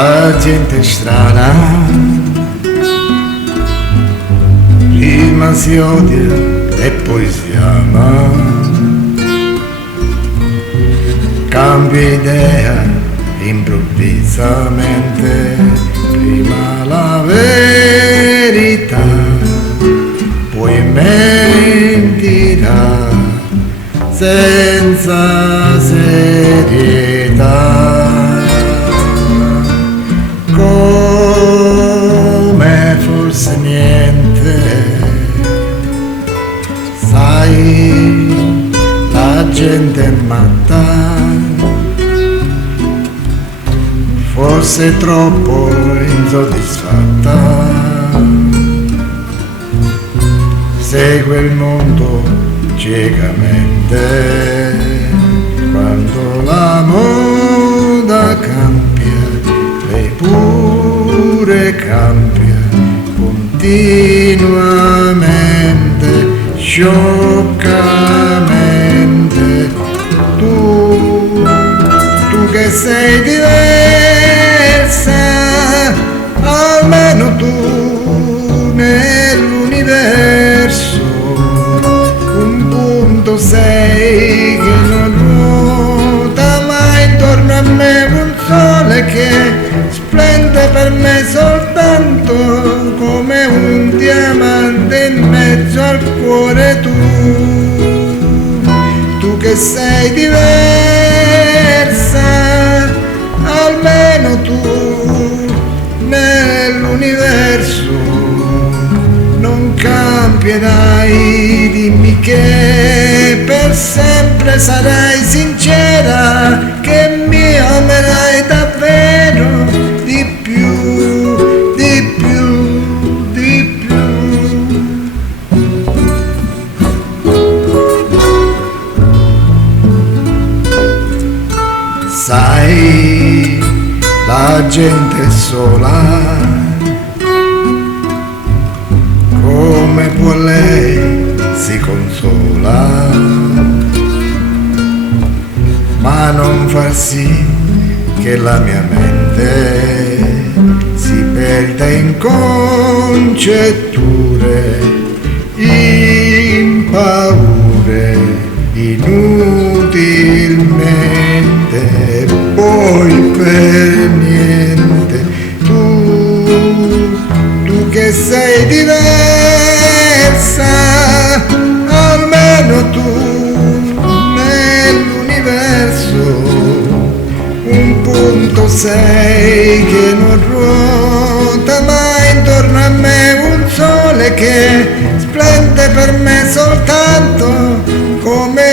La gente strana prima si odia e poi si ama, cambia idea improvvisamente, prima la verità, poi mentirà senza serietà. Come forse niente, sai, la gente è matta, forse troppo insoddisfatta, segue il mondo ciecamente, quando la moda cambia, lei pure cambia continuamente, scioccamente. Tu che sei diversa, almeno tu nell'universo, un punto sei che non ruota mai intorno a me, un sole che splende per me soltanto come un diamante in mezzo al cuore. Tu che sei diversa, almeno tu nell'universo non cambierai, dimmi che per sempre sarai sincera, che mi amerai davvero di più, di più, di più. Sai, la gente è sola, come può lei si consola, ma non far sì che la mia mente si perda in congetture, in paure, inutilmente, e poi per niente. Tu che sei diversa, almeno tu nell'universo, un punto sei che non ruota mai intorno a me, un sole che splende per me soltanto come